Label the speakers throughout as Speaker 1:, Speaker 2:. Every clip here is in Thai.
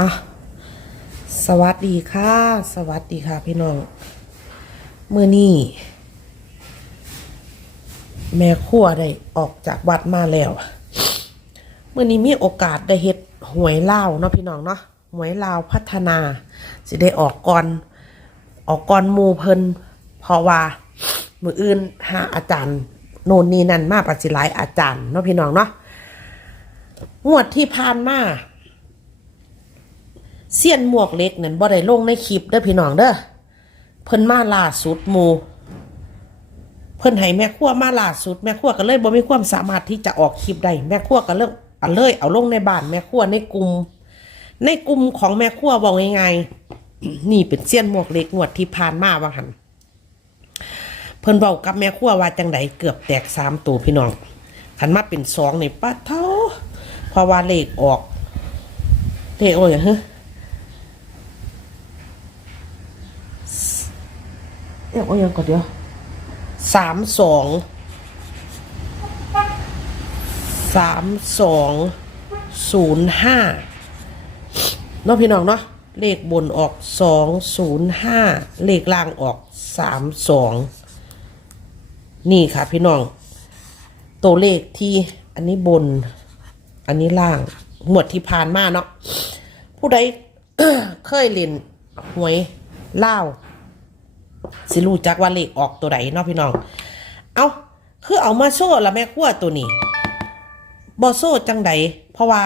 Speaker 1: อะสวัสดีค่ะ สวัสดีค่ะพี่น้องเมื่อนี้แม่ครัวได้ออกจากวัดมาแล้วเมื่อนี้มีโอกาสได้เฮ็ดหวยเล่าเนาะพี่น้องเนาะหวยเล่าพัฒนาสิได้ออกก่อนออกก่อนมูเพิ่นเพราะว่ามืออื่นหาอาจารย์ โนนนี่นั่นมาปัจจิหลายอาจารย์เนาะพี่น้องเนาะงวดที่ผ่านมา เสี้ยนหมวกเล็กนั่นบ่ได้ลงในคลิปเด้อพี่น้องเด้อเพิ่นมาล่าสุดหมูเพิ่นให้แม่ครัวมาล่าสุดแม่ครัวก็เลยบ่มีความสามารถที่จะออกคลิปได้แม่ครัวก็เริ่มเอาเลย เอาลงในบ้านแม่ครัวในกลุ่มในกลุ่มของแม่ครัวบอกง่ายๆนี่เป็นเสี้ยนหมวกเล็กงวดที่ผ่านมาว่าหันเพิ่นเว้ากับแม่ครัวว่าจังไดเกือบแตกสามตัวพี่น้องขันมาเป็นสองนี่ป้าเท่าเพราะว่าเลขออกเลขโอ้ยเฮ้ เอ้ยโอ้ยยังก่อนเดียวสามสองสามสองศูนย์ห้าเนาะพี่น้องเนาะเลขบนออกสองศูนย์ห้าเลขล่างออกสามสองนี่ค่ะพี่น้อง ตัวเลขที่อันนี้บน อันนี้ล่างหมวดที่ผ่านมาเนาะผู้ใดเคยเล่นหวยเล่า สิรู้จักว่าเลขออกตัวใดเนาะพี่น้อง เอาคือเอามาโซ่ละแม่ขั้วตัวนี้บอโซ่จังใดเพราะว่า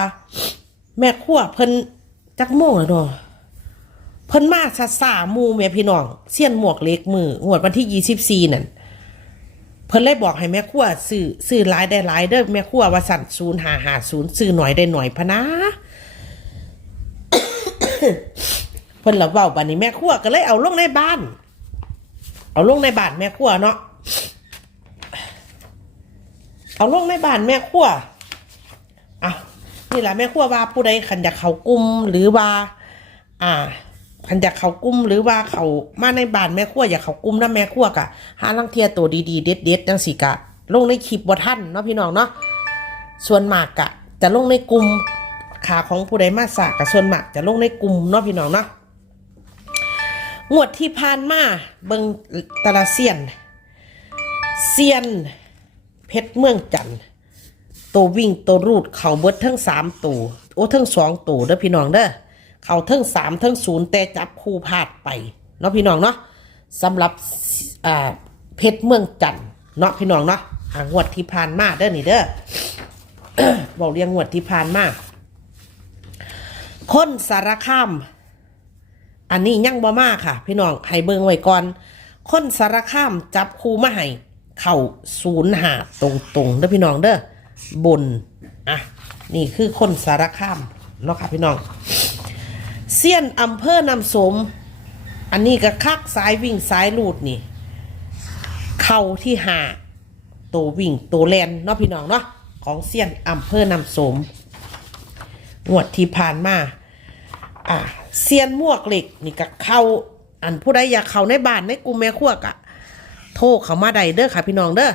Speaker 1: แม่ขั้วเพิ่นจักโมงแล้วเนาะเพิ่นมาซาซามูแม่พี่น้องเสี้ยนหมวกเล็กมืองวดวันที่ยี่สิบสี่นั่นเพิ่นเลยบอกให้แม่ครัวซื้อซื้อหลายได้หลายเด้อแม่ครัวว่าสั่นศูนย์หาหาศูนย์ซื้อหน่อยได้หน่อยพะนะเพิ่นละเว้าบัดนี้แม่ครัวก็เลยเอาลงในบ้าน เอาลงในบ้านแม่ครัวเนาะเอาลงในบ้านแม่ครัวอะนี่แหละแม่ครัวว่าผู้ใดขันอยากเขากลุ่มหรือว่า อ่าคันอยากเขากุ้มหรือว่าเขามาในบ้านแม่ครัวอยากเขากุ้มนะแม่ครัวกะหาลังเทียตัวดีๆเด็ดๆจังสิกะ ลงในคลิปบ่ท่านเนาะพี่น้องเนาะส่วนมากกะ จะลงในกลุ่มขาของผู้ใดมาสากะส่วนมากจะลงในกลุ่มเนาะพี่น้องเนาะ งวดที่ผ่านมาเบิงตะละเซียน เซียน เพชรเมืองจันทน์ตัววิ่งตัวรูดเข่าเบิดทั้งสามตัวโอ้ทั้งสองตัวเด้อพี่น้องเด้อเข่าทั้งสามทั้งศูนย์แต่จับคู่พลาดไปเนาะพี่น้องเนาะสำหรับอ่าเพชรเมืองจันทน์เนาะพี่น้องเนาะอ่างวดที่ผ่านมาเด้อนี่เด้อบอกเรียงงวดที่ผ่านมาคนสารคาม อันนี้ยังบ่มาค่ะ พี่น้องให้เบิ่งไว้ก่อน คนสารคามจับคูมาให้เข่าศูนย์หาตรงๆเด้อพี่น้องเด้อบนอะนี่คือคนสารคามเนาะค่ะพี่น้องเซียนอำเภอนำสม อันนี้ก็คักสายวิ่งสายลูดนี่ เข่าที่หาตัววิ่งตัวแลนเนาะพี่น้องเนาะของเซียนอำเภอนำสมงวดที่ผ่านมา อ่าเซียนมวกเหล็กนี่ก็เขาอันผู้ใดอยากเข้าในบ้านในกลุ่มแม่ครัวกะโทรเข้ามาได้เด้อค่ะ พี่น้องเด้อ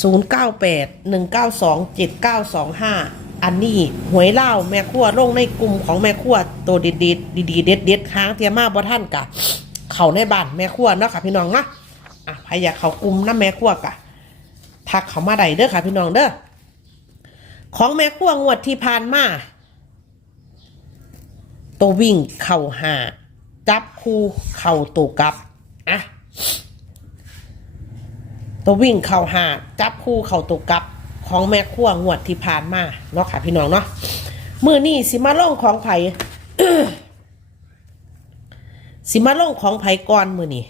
Speaker 1: 0 9 8 1 9 2 7 9 2 5อันนี้หวยเล่าแม่ครัวลงในกลุ่มของแม่ครัวตัวเด็ดเด็ดดีดีเด็ดเด็ดค้างเทียมาบ่ท่านกะเขาในบ้านแม่ครัวเนาะค่ะพี่น้องนะอะใครอยากเขากลุ่มน้ำแม่ครัวกะทักเขามาได้เด้อค่ะพี่น้องเด้อของแม่ครัวงวดที่ผ่านมา ตัววิ่งเข่าหาจับคู่เข่าตัวกลับอะตัววิ่งเข่าหาจับคู่เข่าตัวกลับ ของแม่ขั้วงวดที่ผ่านมาเนาะค่ะพี่น้องเนาะมือนี่สิมาล่องของไผ่สิมาล่องของไผ่ก่อนมือนี่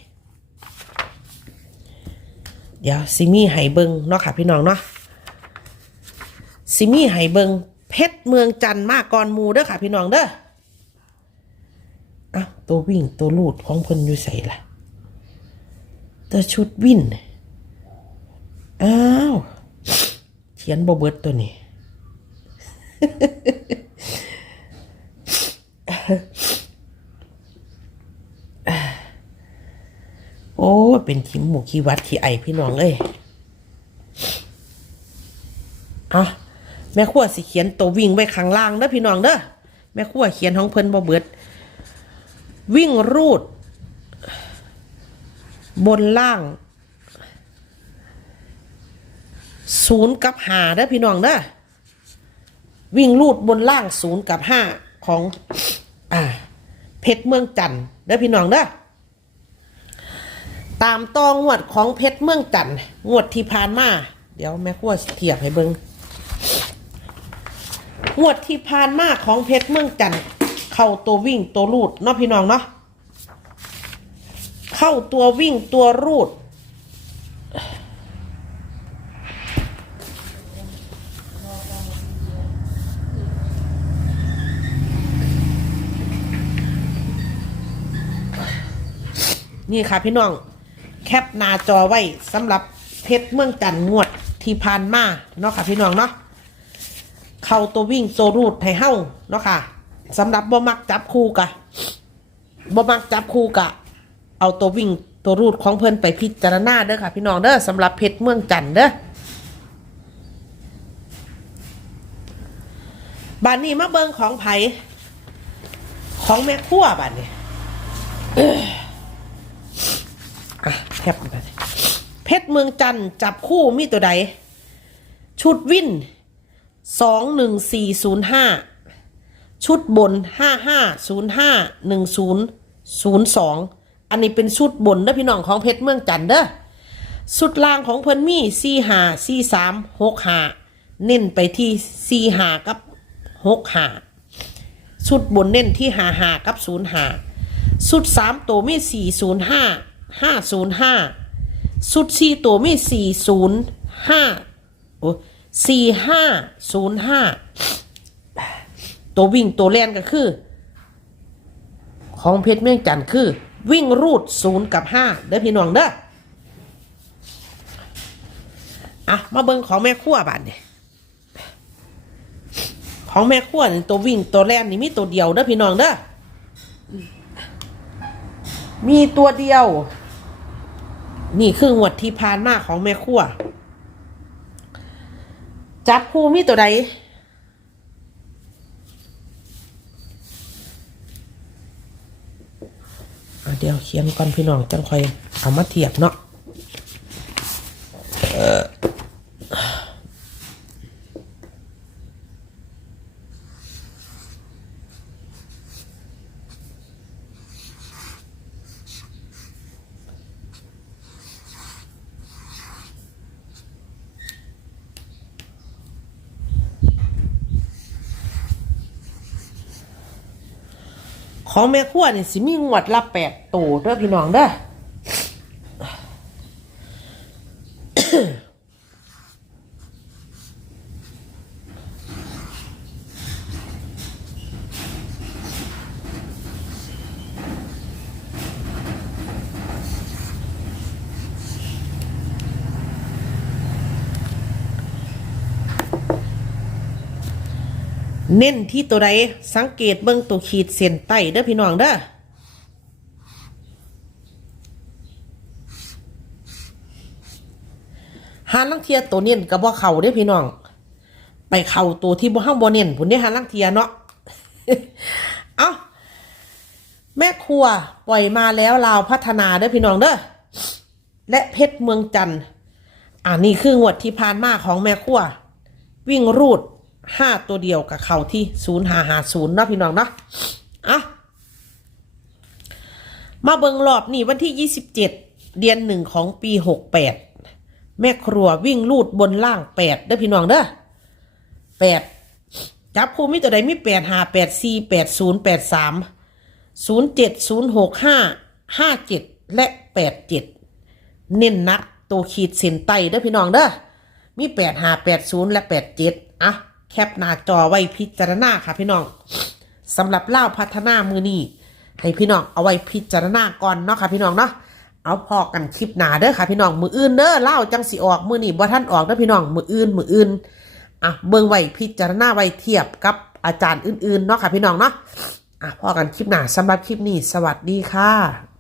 Speaker 1: เดี๋ยวสิมีไห้เบิงเนาะค่ะพี่น้องเนาะสิมีไห้เบิงเพชรเมืองจันทน์มาก่อนมูเด้อค่ะพี่น้องเด้อ อะตัววิ่งตัวลูดของเพิ่นอยู่ใส่ละตัวชุดวิ่นอ้าวเขียนบเบิดตัวนี้ โอ้ เป็นขี้หมูขี้วัดขี้ไอพี่น้องเอ้ยเอาแม่ขั้วสิเขียนตัววิ่งไว้ข้างล่างเด้อพี่น้องเด้อแม่ครัวเขียนของเพิ่นบ่เบิด วิ่งรูด บนล่างศูนย์กับหาเด้อพี่น้องเด้อวิ่งรูดบนล่างศูนย์กับห้าของอ่าเพชรเมืองจันทน์เด้อพี่น้องเด้อตามตองงวดของเพชรเมืองจันทน์งวดที่ผ่านมา เดี๋ยวแม่ขั้วเทียบให้เบิงงวดที่ผ่านมาของเพชรเมืองจันทน์ เข้าตัววิ่งตัวรูดเนาะพี่น้องเนาะเข้าตัววิ่งตัวรูด นี่ค่ะพี่น้องแคปหน้าจอไว้สำหรับเพชรเมืองจันทน์งวดที่ผ่านมาเนาะค่ะพี่น้องเนาะเข้าตัววิ่งตัวรูดให้เฮ้าเนาะค่ะ สำหรับบ่มักจับคู่กะบ่มักจับคู่กะ เอาตัววิ่งตัวรูดของเพิ่นไปพิจารณาเด้อค่ะ พี่น้องเด้อสำหรับเพชรเมืองจันเด้อบ้านนี้มาเบิงของไผของแม่ครัวบ้านนี้อะแคบไปเพชรเมืองจันจับคู่มีตัวใด ชุดวินสองหนึ่งสี่ศูนย์ห้า ชุดบนห้าห้าศูนย์ห้าหนึ่งศูนย์ศูนย์สองอันนี้เป็นชุดบนเด้อพี่น้องของเพชรเมืองจันเด้อชุดล่างของเพิ่นมีสี่หาสี่สามหกหาเน้นไปที่สี่หากับหกหาสุดบนเน้นที่หาหากับศูนย์หาสุดสามตัวมีสี่ศูนย์ห้าห้าศูนย์ห้าสุดสี่ตัวมีสี่ศูนย์ห้าโอ้สี่ห้าศูนย์ห้า ตัววิ่งตัวแล่นก็คือ ของเพชรเมืองจันทร์คือ วิ่งรูดศูนย์กับห้าเด้อพี่น้องเด้ออะมาเบิ่งของแม่ขั้วบ้าดเนี่ยของแม่ขั้วนี่ตัววิ่งตัวแล่นนี่มีตัวเดียวเด้อพี่น้องเด้ออมีตัวเดียว นี่คืองวดที่ผ่านมาของแม่ขั้วจับคู่มีตัวใดอะ เดี๋ยวเขียนก่อนพี่น้องจังค่อยเอามาเทียบเนาะ ของแม่ขั้วนี่สิมีงวดละแปดตัวเด้อพี่น้องเด้อ เน้นที่ตัวใดสังเกตเบิ่งตัวขีดเส้นใต้เด้อพี่น้องเด้อหาลังเทียตัวเน้นกับบ่เข่าเด้อพี่น้อง ไปเข่าตัวที่บ่ห้างบ่เน้นผุนได้หาลังเทียเนาะเอาแม่ครัวปล่อยมาแล้วลาวพัฒนาเด้อพี่น้องเด้อและเพชรเมืองจันทร์อ่านี่คืองวดที่ผ่านมาของแม่ครัว วิ่งรูด ห้าตัวเดียวกับเขาที่ศูนย์หาหาศูนย์เนาะพี่น้องเนาะอะมาเบิงรอบนี่วันที่ยี่สิบเจ็ดเดือนหนึ่งของปีหกแปดแม่ครัววิ่งลูดบนล่างแปดเด้อพี่น้องเด้อแปดจับคู่มีตัวใดมีแปดหาแปดสี่แปดศูนย์แปดสามศูนย์เจ็ดศูนย์หกห้าห้าเจ็ดและแปดเจ็ดเน้นนักตัวขีดเส้นใต้เด้อพี่น้องเด้อมีแปดหาแปดศูนย์และแปดเจ็ดอะ แคปหน้าจอไว้พิจารณาค่ะพี่น้องสำหรับเล่าพัฒนามือนี้ให้พี่น้องเอาไว้พิจารณาก่อนเนาะค่ะพี่น้องเนาะเอาพอกันคลิปหนาเด้อค่ะพี่น้องมืออื่นเด้อเล่าจังสิออกมือนี้บ่ท่านออกเด้อพี่น้องมืออื่นมืออื่นอะเบิ่งไว้พิจารณาไว้เทียบกับอาจารย์อื่นๆเนาะค่ะพี่น้องเนาะอะพอกันคลิปหนาสำหรับคลิปนี้ สวัสดีค่ะ